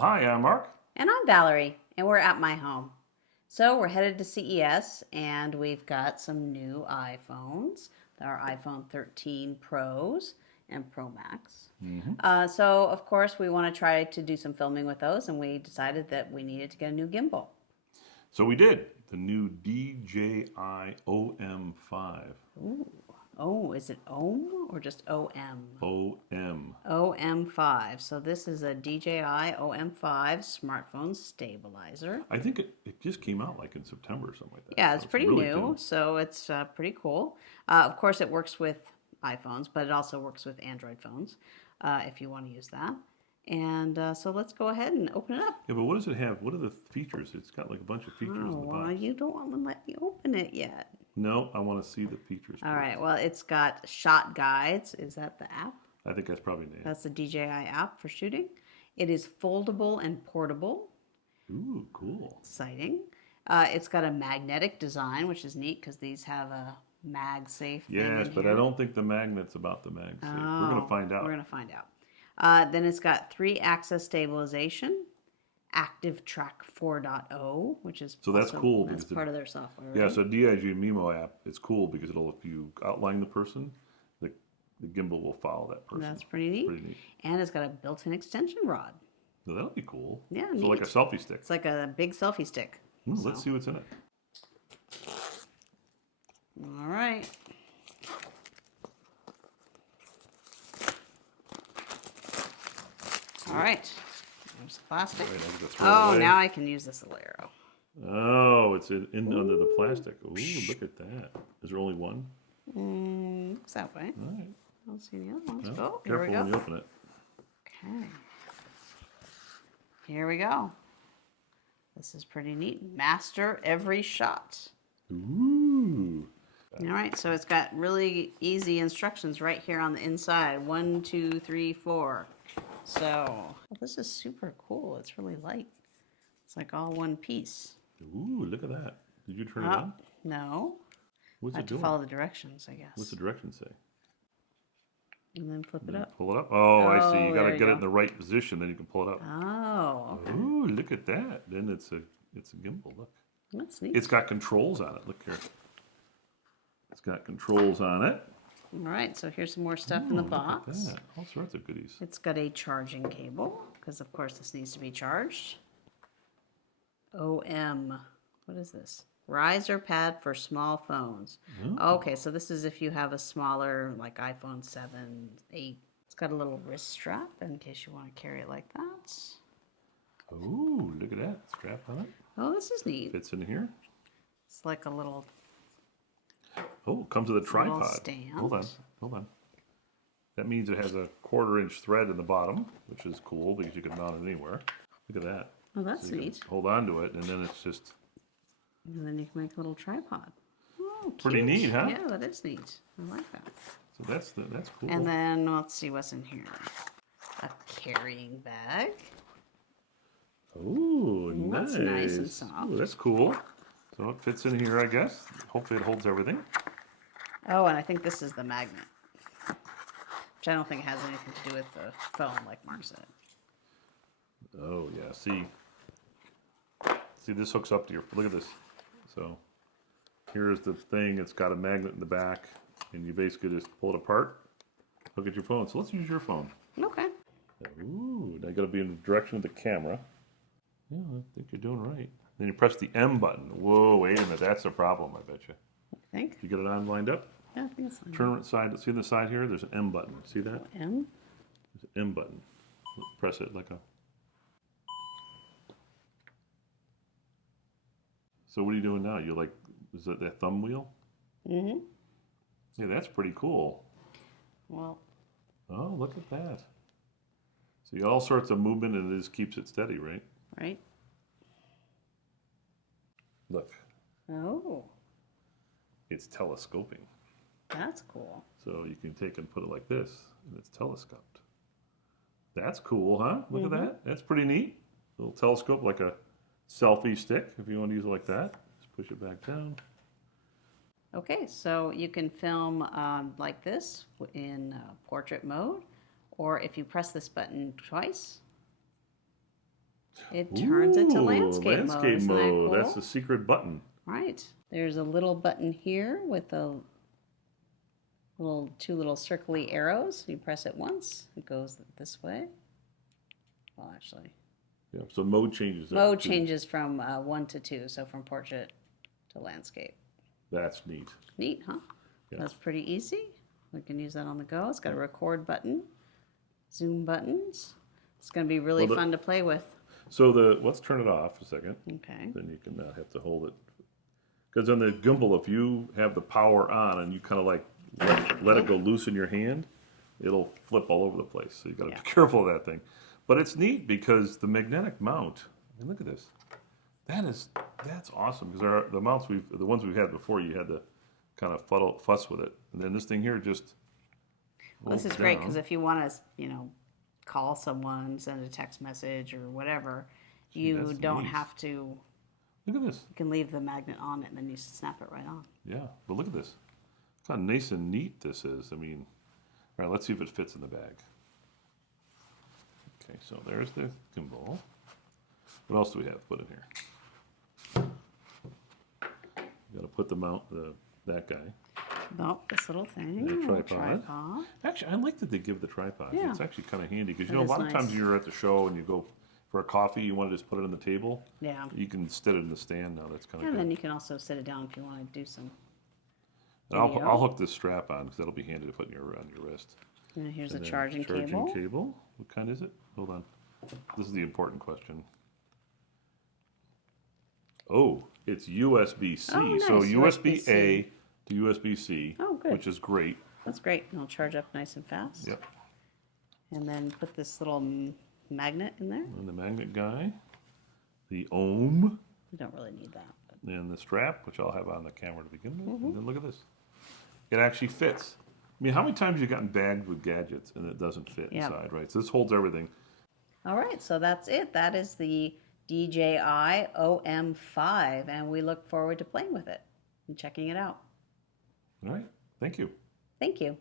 Hi, I'm Mark. And I'm Valerie, and we're at my home. So we're headed to CES, and we've got some new iPhones. Our iPhone 13 Pros and Pro Max. So, of course, we want to try to do some filming with those, and we decided that we needed to get a new gimbal. So we did the new DJI OM5. Ooh. Oh, is it OM or just OM? OM. OM5. So this is a DJI OM5 smartphone stabilizer. I think it just came out like in September or something like that. Yeah, So it's pretty really new, so it's pretty cool. Of course, it works with iPhones, but it also works with Android phones if you want to use that. And so let's go ahead and open it up. Yeah, but what does it have? What are the features? It's got like a bunch of features in the Well, box. you don't want to let me open it yet. No, I want to see the features. All Please. right, well, it's got shot guides. Is that the app? I think that's probably named. That's the DJI app for shooting. It is foldable and portable. Ooh, cool. Exciting. It's got a magnetic design, which is neat because these have a MagSafe. Yes, but I don't think the magnet's about the MagSafe. We're going to find out. We're going to find out. Then it's got 3-axis stabilization, Active Track 4.0, which is so that's cool. That's part of their software. Right? Yeah, so DJI Mimo app, it's cool because if you outline the person, the gimbal will follow that person. That's pretty neat. And it's got a built-in extension rod. So that'll be cool. Yeah, so neat. like a selfie stick. It's like a big selfie stick. Let's see what's in it. All right. All right. There's the plastic. Oh, now I can use this Alero. Oh, it's in under the plastic. Ooh, look at that. Is there only one? Looks that way. All right. I don't see the other ones. No, Oh, here we careful go. when you open it. Okay. Here we go. This is pretty neat. Master every shot. Ooh. All right, so it's got really easy instructions right here on the inside. 1, 2, 3, 4. So, well, this is super cool. It's really light. It's like all one piece. Ooh, look at that. Did you turn it on? No. What's I have it to doing? follow the directions, I guess. What's the directions say? And then flip it up. Pull it up. Oh, I see. You got to there get you it in the right position, then you can pull it up. Oh, okay. Ooh, look at that. Then it's a gimbal. Look. That's neat. It's got controls on it. Look here. It's got controls on it. All right, so here's some more stuff in the box. Look at that. All sorts of goodies. It's got a charging cable, because of course this needs to be charged. OM, what is this? Riser pad for small phones. Oh. Okay, so this is if you have a smaller, like iPhone 7, 8. It's got a little wrist strap in case you want to carry it like that. Ooh, look at that. Strap on it. Oh, this is neat. Fits in here. It's like a little Oh, it comes with a tripod. stand. Hold on. That means it has a 1/4-inch thread in the bottom, which is cool because you can mount it anywhere. Look at that. Oh, that's So you neat. can hold on to it, and then it's just And then you can make a little tripod. Oh, pretty cute. neat, huh? Yeah, that is neat. I like that. So that's cool. And then let's see what's in here. A carrying bag. Ooh, nice. That's nice and soft. Ooh, that's cool. So it fits in here, I guess. Hopefully it holds everything. Oh, and I think this is the magnet, which I don't think has anything to do with the phone, like Mark said. Oh yeah, see, this hooks up to your, look at this. So here's the thing, it's got a magnet in the back, and you basically just pull it apart, look at your phone. So let's use your phone. Okay. Ooh, now you gotta be in the direction of the camera. Yeah, I think you're doing right. Then you press the M button. Whoa, wait a minute, that's a problem, I bet you. I think. You get it on lined up? Yeah, I think it's fine. Turn it side, see the side here? There's an M button, see that? M? There's an M button. Press it like a... So what are you doing now? You're like, is that that thumb wheel? Mm-hmm. Yeah, that's pretty cool. Well. Oh, look at that. So you got all sorts of movement and it just keeps it steady, right? Right. Look. Oh. It's telescoping. That's cool. So you can take and put it like this and it's telescoped. That's cool, huh? Look at that. That's pretty neat. A little telescope like a selfie stick if you want to use it like that. Just push it back down. Okay, so you can film like this in portrait mode, or if you press this button twice, it turns into Ooh, landscape mode. landscape Isn't that mode. cool? That's the secret button. Right. There's a little button here with a two little circly arrows. You press it once, it goes this way. Well, actually, Yeah. So mode changes. mode changes from 1 to 2, so from portrait to landscape. That's neat. Neat, huh? Yeah. That's pretty easy. We can use that on the go. It's got a record button, zoom buttons. It's going to be really fun to play with. So let's turn it off a second. Okay. Then you can not have to hold it. Because on the gimbal, if you have the power on and you kind of like let it go loose in your hand, it'll flip all over the place. So you got to be careful of that thing. But it's neat because the magnetic mount. I mean, look at this. That's awesome because the ones we've had before, you had to kind of fuss with it, and then this thing here just. Well, this is great because if you want to, call someone, send a text message or whatever, you don't have to. Look at this. You can leave the magnet on it and then you snap it right on. Yeah, but look at this. Look how nice and neat this is. I mean, all right, let's see if it fits in the bag. Okay, so there's the gimbal. What else do we have to put in here? You got to put the mount, that guy. No, this little thing. The tripod. Actually, I like that they give the tripod. Yeah. It's actually kind of handy because a lot of times you're at the show and you go for a coffee, you want to just put it on the table. Yeah. You can sit it in the stand now. That's kind of good. good. And then you can also sit it down if you want to do some. I'll hook this strap on because that'll be handy to put on your wrist. And here's a charging cable. Charging cable. What kind is it? Hold on. This is the important question. Oh, it's USB-C. Oh, nice. So USB-A to USB-C, good. which is great. That's great. It'll charge up nice and fast. Yep. And then put this little magnet in there. And the magnet guy, the OM. We don't really need that. But. And the strap, which I'll have on the camera to begin with. And then look at this. It actually fits. I mean, how many times have you gotten bagged with gadgets and it doesn't fit inside, right? So this holds everything. All right, so that's it. That is the DJI OM5, and we look forward to playing with it and checking it out. All right. Thank you. Thank you.